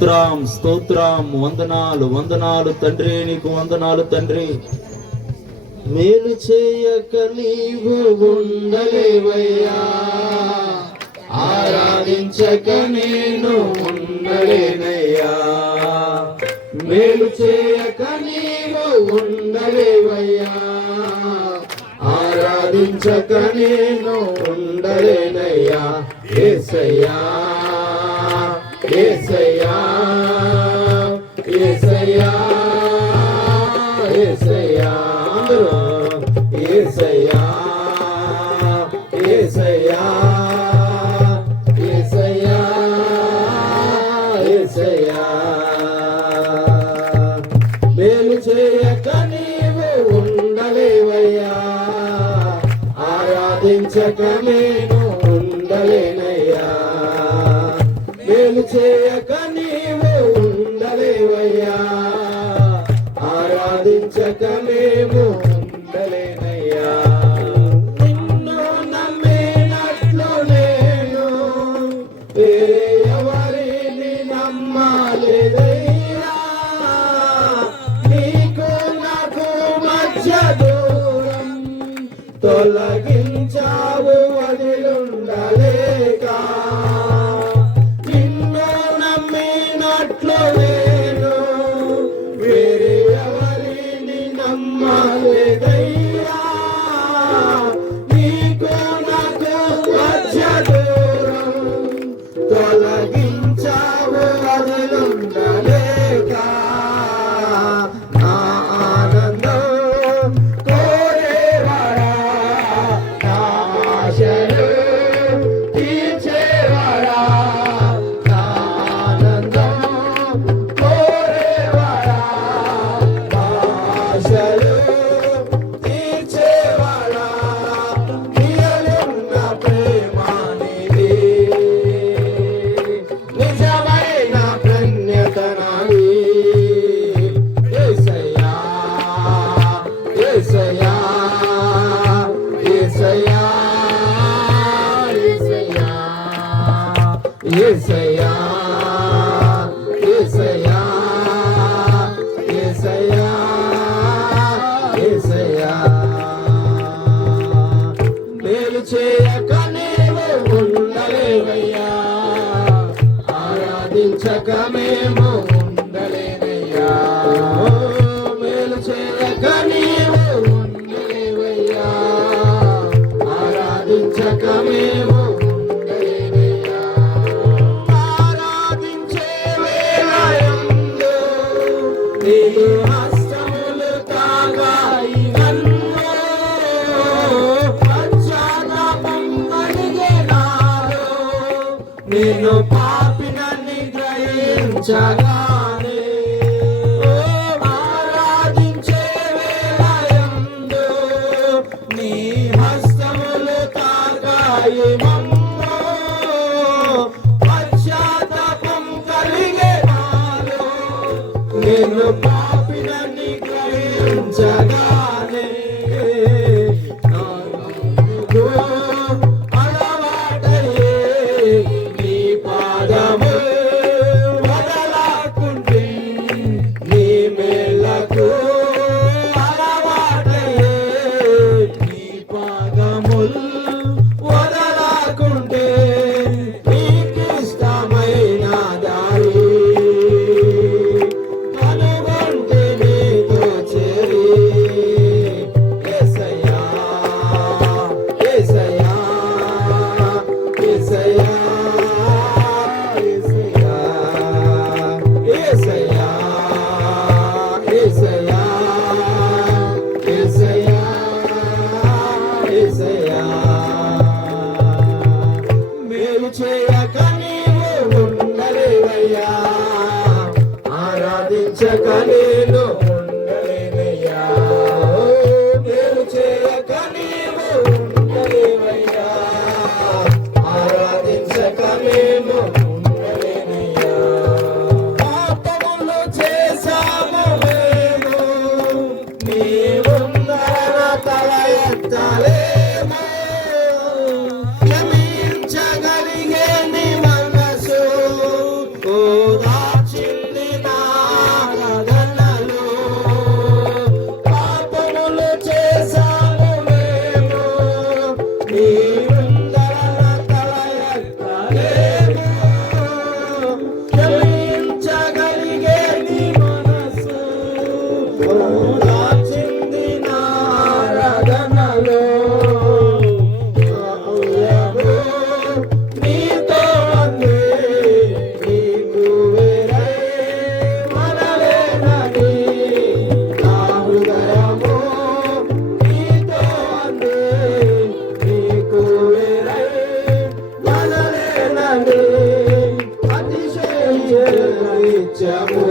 స్తోత్రం వందనాలు వందనాలు తండ్రి, నీకు వందనాలు తండ్రి. మేలు చేయక నీవు ఉండలేవయ్యా, ఆరాధించక నేను ఉండలేనయ్యా. మేలు చేయక నీవు ఉండలేవయ్యా, ఆరాధించక నేను ఉండలేనయ్యా. యేసయ్యా యేసయ్యా యేసయ్యా యేసయ్యా అందరూ యేసయ్యా యేసయ్యా యేసయ్యా యేసయ్యా. మేలు చేయక నీవు ఉండలేవయ్యా, ఆరాధించక నేను ఉండలేనయ్యా. మేలు చేయక నీవు ఉండలేవయ్యా, ఆరాధించక మేము ఉండలేనయ్యా. నిన్ను నమ్మినట్లు నేను వేరే ఎవరిని నమ్మలేదయ్యా. నీకు నాకు మధ్య దూరం తొలగించావు వదిలుండలేక. నేను వేరే ఎవరిని నమ్మలేదయ్యా. నీకు నాకు మధ్య దూరం తొలగించావు వదిలుండలేక. నా ఆనందం కోరేవాడా, నా ఆశలు తీర్చేవాడా, నా ఆనందం కోరేవాడా, నా ఆశలు తీర్చేవాడా. నీలోనున్న ప్రేమ నీది, నిజమైన ధన్యత నాది. యేసయ్యా యేసయ్యా యేసయ్యా యేసయ్యా యేసయ్యా యేసయ్యా యేసయ్యా యేసయ్యా. మేలు చేయక నీవు ఉండలేవయ్యా, ఆరాధించక మేము ఉండలేవయ్యా. మేలు చేయక నీవు ఉండలేవయ్యా, ఆరాధించక మేము ఉండలేవయ్యా. ఆరాధించే వేళయందు నీవు హస్తములు తాగాయి నన్ను. పశ్చాత్తాపం కలిగే నాలో నేను పాపినని గ్రహించగానే. ఆరాధించే వేళయందు నీ హస్తములు తాగాయి మమ్ము. పశ్చాత్తాపం కలిగే నాలో నేను పాపినని గ్రహించగానే. నాకు అలవాటయ్యే నీ పాదము వదలకుంటే, నీ మేలకు అలవాటయ్యే నీ పాదములు వదలకుంటే. నీకు ఇష్టమైన దారి కనుగొంటే నీతో చేరి. యేసయ్యా యేసయ్యా యేసయ్యా యేసయ్యా యేసయ్యా యేసయ్యా యేసయ్యా యేసయ్యా. మేలు చేయక నీవు ఉండలేవయ్యా, ఆరాధించక నేను ఉండలేనయ్యా. మేలు చేయక నీవు ఉండలేవయ్యా, ఆరాధించక మేము ఉండలేనయ్యా. పాపములు చేశాము మేము, నీవుందర తల ఎత్తలేము. క్షమించగలిగే నీ మనసు ఓదార్చి నిత్యము